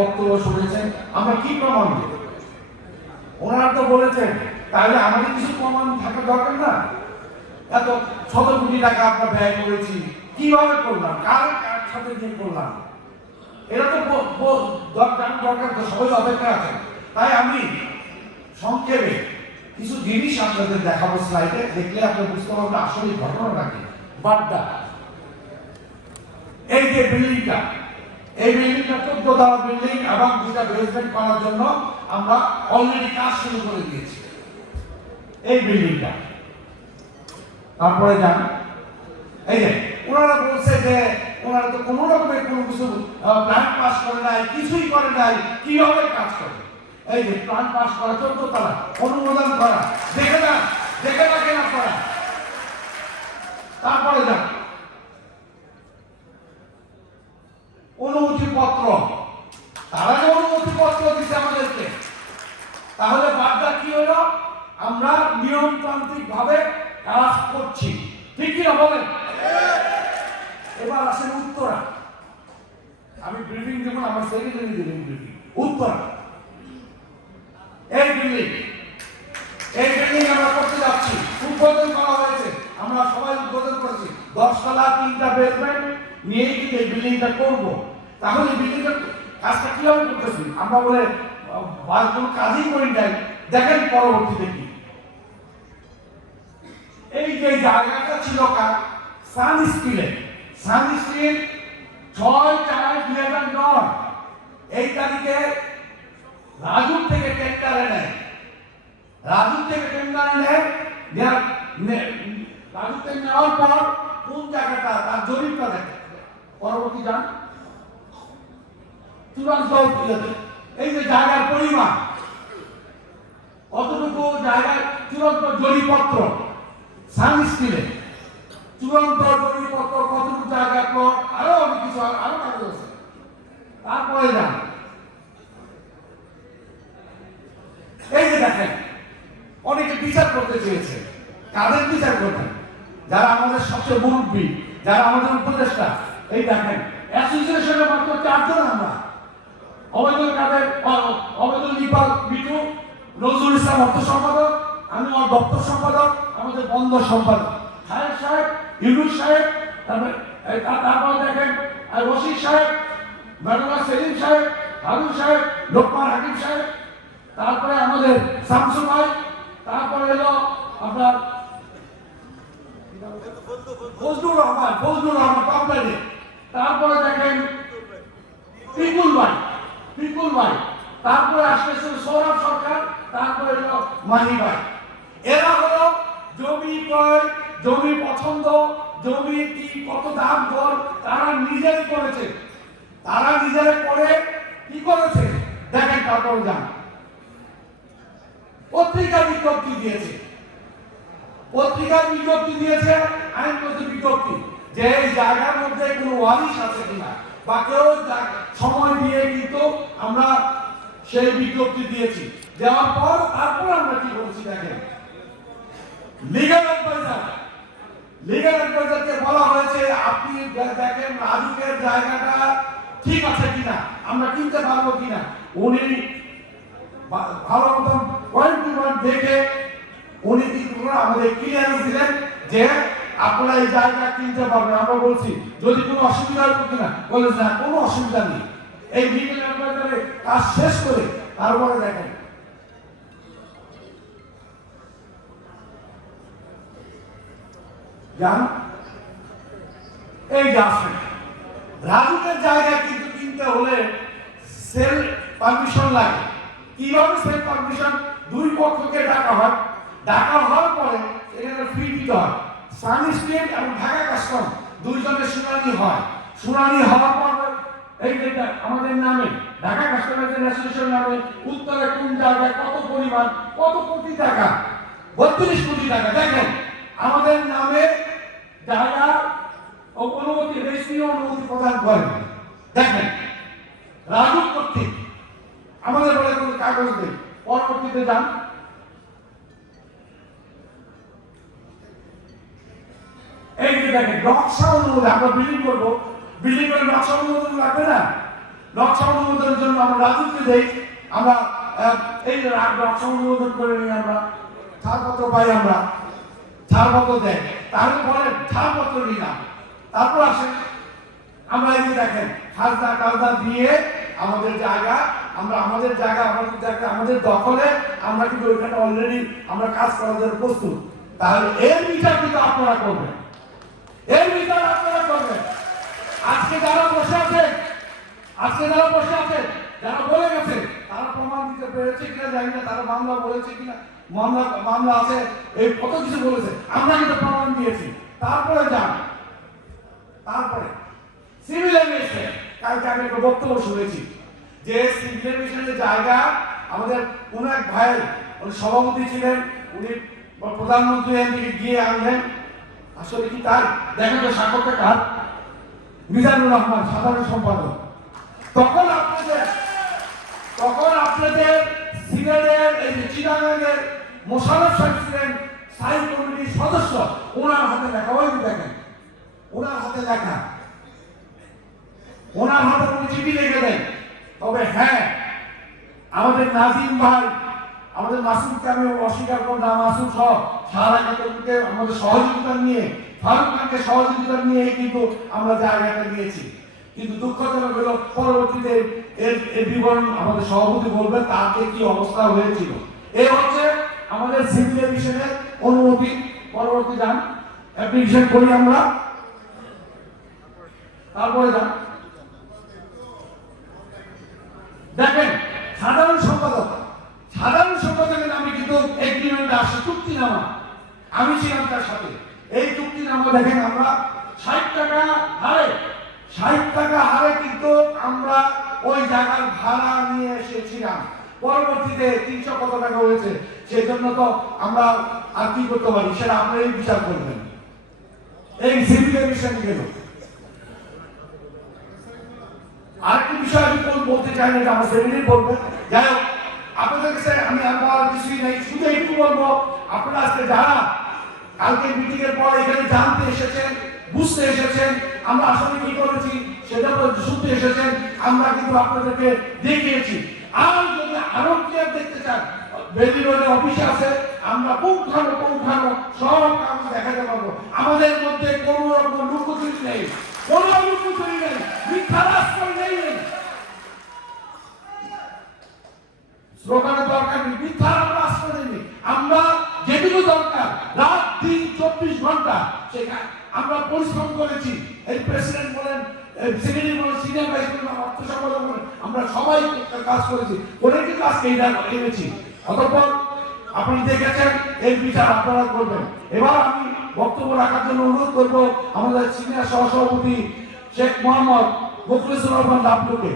বক্তব্য শুনেছেন, আমরা কি প্রমাণ দেব? ওনারা তো বলেছেন, তাহলে আমাদের কিছু প্রমাণ থাকা দরকার না? এত শত কোটি টাকা আমরা ব্যয় করেছি, কিভাবে করলাম, কার সাথে দিয়ে করলাম, এটা তো দরকার তো, সবাই অপেক্ষা আছেন। তাই আমি সংক্ষেপে কিছু জিনিস আপনাদের দেখাবো স্লাইডে, দেখলে আপনি বুঝতে পারবেন আসলে ঘটনাটা কি। বাড্ডা, এই যে বিল্ডিংটা, এই বিল্ডিংটা 14 তলা বিল্ডিং এবং 2টা বেসমেন্ট করার জন্য আমরা অলরেডি কাজ শুরু করে দিয়েছি। এই বিল্ডিংটা, তারপরে যান, এই যে ওনারা বলছে যে ওনারা তো কোনো রকমের কোনো কিছু প্ল্যান পাস করে নাই, কিছুই করে নাই, কিভাবে কাজ করে? এই যে প্ল্যান পাস করা, 14 তলা অনুমোদন করা, দেখে না কেনা করা। তারপরে যান, অনুমতি পত্র, তারা যে অনুমতি পত্র দিচ্ছে আমাদেরকে, তাহলে বাদটা কি হলো? আমরা নিয়মতান্ত্রিক ভাবে কাজ করছি, ঠিক কি না বলেন? এবার আসেন উত্তরা, আমি ব্রিফিং যখন আমার সেক্রেটারি দিলেন ব্রিফিং, উত্তরা এই বিল্ডিং আমরা করতে যাচ্ছি, উদ্বোধন করা হয়েছে, আমরা সবাই উদ্বোধন করেছি, 10 তলা 3টা বেসমেন্ট নিয়ে কিন্তু এই বিল্ডিংটা করব। তাহলে এই বিল্ডিংটা কাজটা কিভাবে করতেছি? আমরা বলে কোনো কাজই করি নাই, দেখেন পরবর্তীতে কি। এই যে জায়গাটা ছিল কার? সান স্টিল 6/4/2009 এই তারিখে রাজুর থেকে টেন্ডারে নেয়, রাজু থেকে নেওয়ার পর কোন জায়গাটা তার জরিপটা দেখে, পরবর্তী যান চূড়ান্ত এই যে জায়গার পরিমাণ কতটুকু, জায়গার চূড়ান্ত জরিপত্র সান স্টিলে চূড়ান্ত জরিপত্র কতটুকু জায়গা প্লট, আরো অনেক কিছু, আরো কাজ আছে। তারপরে যান, এই যে দেখেন অনেকে বিচার করতে চেয়েছে, কাদের বিচার করবেন? যারা আমাদের সবচেয়ে মুরব্বী, যারা আমাদের উপদেষ্টা। এই দেখেন অ্যাসোসিয়েশনের মাত্র 4 জন আমরা, অবৈধ কাদের, অবৈধ লিপাল বিটু, নজরুল ইসলাম অর্থ সম্পাদক, আমি আমার দপ্তর সম্পাদক, আমাদের বন্দর সম্পাদক খায়ের সাহেব, ইউনুস সাহেব, তারপরে দেখেন রশিদ সাহেব, মেডুলা সেলিম সাহেব, হারুন সাহেব, লোকমান হাকিম সাহেব, তারপরে আমাদের শামসু ভাই, তারপরে এলো আপনার ফজলুর রহমান কোম্পানি, তারপরে দেখেন পিপুল ভাই, তারপরে আসতেছে সৌরভ সরকার, তারপরে এলো মাহি ভাই। এরা হলো জমি ক্রয়, জমি পছন্দ, জমি কি কত দাম দর তারা নিজেরাই করেছে, তারা নিজেরা করে কি করেছে দেখেন। তারপরে যান, পত্রিকা বিজ্ঞপ্তি দিয়েছে, আইনগত বিজ্ঞপ্তি, যে এই জায়গার মধ্যে কোনো ওয়ারিশ আছে কিনা বা কেউ সময় দিয়ে কিন্তু আমরা সেই বিজ্ঞপ্তি দিয়েছি। দেওয়ার পর তারপর আমরা কি বলছি দেখেন, লিগ্যাল অ্যাডভাইজারকে বলা হয়েছে আপনি দেখেন রাজুকের জায়গাটা ঠিক আছে কিনা, আমরা কিনতে পারবো কিনা। উনি ভালো মতন পয়েন্ট টু পয়েন্ট দেখে উনি কিন্তু আমাদের ক্লিয়ারেন্স দিলেন যে আপনারা এই জায়গা কিনতে পারবেন। আমরা বলছি যদি কোনো অসুবিধা হবে কিনা, বলে না কোনো অসুবিধা নেই। এই লিগ্যাল অ্যাডভাইজারের কাজ শেষ করে তারপরে দেখেন জান, এই যে আসেন রাজুকের জায়গা কিন্তু কিনতে হলে সেল পারমিশন লাগে। কিভাবে সেল পারমিশন? দুই পক্ষকে ডাকা হয়, ডাকা হওয়ার পরে এখানে ফি দিতে হয়। সান স্টেট এবং ঢাকা কাস্টম দুইজনের শুনানি হওয়ার পর এই যেটা আমাদের নামে ঢাকা কাস্টমার অ্যাসোসিয়েশন নামে উত্তরে কোন জায়গায় কত পরিমাণ, কত কোটি টাকা, 32 কোটি টাকা দেখেন আমাদের নামে জায়গা অনুমতি, রেজিস্ট্রি অনুমতি প্রদান করেন। দেখেন রাজুক কর্তৃক আমাদের বলে কোনো কাগজ নেই। পরবর্তীতে যান, এই যে দেখেন নকশা অনুমোদন, আমরা বিল্ডিং করবো, বিল্ডিং করে নকশা অনুমোদন লাগবে না? নকশা অনুমোদনের জন্য আমরা রাজুকে দেই, আমরা এই নকশা অনুমোদন করে নিই, আমরা ছাড়পত্র পাই, আমরা ছাড়পত্র দেয়, তাহলে বলে ছাড়পত্র নিলাম, তারপর আসেন আমরা এই যে দেখেন খাজনা টাজনা দিয়ে আমাদের জায়গা, আমাদের দখলে, আমরা কিন্তু ওইখানে অলরেডি আমরা কাজ করার জন্য প্রস্তুত। তাহলে এর বিচার কিন্তু আপনারা করবেন, এর বিচার আপনারা করবেন। আজকে যারা বসে আছে, যারা বলে গেছে, তারা প্রমাণ দিতে পেরেছে কিনা জানি না, তারা মামলা বলেছে কিনা, মামলা আছে, এই কত কিছু বলেছে, আমরা কিন্তু প্রমাণ দিয়েছি। তারপরে যান, তারপরে সিভিল এভিয়েশন, কালকে আমি একটা বক্তব্য শুনেছি যে সিভিল এভিয়েশনের জায়গা আমাদের কোন এক ভাই, উনি সভাপতি ছিলেন, উনি প্রধানমন্ত্রী এদিকে গিয়ে আনলেন, আসলে কি তাই দেখেন তো স্বাক্ষরটা কার, মিজানুর রহমান সাধারণ সম্পাদক। তখন আপনাদের সিলেটের এই চিটাগাংয়ের মোশাররফ সাহেব ছিলেন স্থায়ী কমিটির সদস্য, ওনার হাতে লেখা, ওই দেখেন ওনার হাতে লেখা, ওনার হাতে উনি চিঠি লিখে দেন। তবে হ্যাঁ, আমাদের নাজিম ভাই, আমাদের মাসুদকে আমি অস্বীকার করব না, মাসুদ সহ সারা কাতরকে আমাদের সহযোগিতা নিয়ে, ফারুক খানকে সহযোগিতা নিয়ে কিন্তু আমরা জায়গাটা নিয়েছি। কিন্তু দুঃখজনক হলো পরবর্তীতে এর বিবরণ আমাদের সভাপতি বলবেন তাকে কি অবস্থা হয়েছিল। এই হচ্ছে আমাদের সিভিল এভিয়েশনের অনুমতি। পরবর্তী যান, অ্যাপ্লিকেশন করি আমরা, তারপরে যান দেখেন সাধারণ সম্পাদকের নামে কিন্তু এগ্রিমেন্ট আসে, চুক্তিনামা, আমি ছিলাম তার সাথে। এই চুক্তিনামা দেখেন আমরা 60 টাকা হারে কিন্তু আমরা ওই জায়গার ভাড়া নিয়ে এসেছিলাম। পরবর্তীতে 300 কত টাকা হয়েছে, সেই জন্য তো আমরা আর কি করতে পারি, সেটা আপনারাই বিচার করবেন। এই সিভিল এভিয়েশন গেল। আরেকটি বিষয় আমি বলতে চাই না, যে আমার সেমিনারি বলবেন, যাই হোক আপনাদের কাছে আমি আর কিছুই নেই, শুধু এইটুকু বলবো, আপনারা আজকে যারা কালকে মিটিং এর পর এখানে জানতে এসেছেন, বুঝতে এসেছেন, আমরা আসলে কি করেছি সেটা শুনতে এসেছেন, আমরা কিন্তু আপনাদেরকে দেখিয়েছি। আর যদি আরো ক্লিয়ার দেখতে চান, বেলি রোডে অফিস আছে, আমরা পুঙ্খানো সব কাগজ দেখাতে পারবো। আমাদের মধ্যে কোনো রকম লুকোচুরি নেই, মিথ্যা আশ্রয় নেই, স্লোগানের দরকার নেই, মিথ্যা আমরা আশ্রয় নেই। আমরা যেটুকু দরকার রাত দিন 24 ঘন্টা সেখানে আমরা পরিশ্রম করেছি। এই প্রেসিডেন্ট বলেন, সেক্রেটারি বলেন, সিনিয়র ভাইস প্রেসিডেন্ট, অর্থ সম্পাদক বলেন, আমরা সবাই কাজ করেছি, করে কিন্তু আজকে এইটা এনেছি। অতঃপর আপনারা দেখেছেন, এই বিচার আপনারা করবেন। এবার আমি বক্তব্য রাখার জন্য অনুরোধ করবো আমাদের সিনিয়র সহসভাপতি শেখ মোহাম্মদ মুখলিসুর রহমান ডাবলুকে।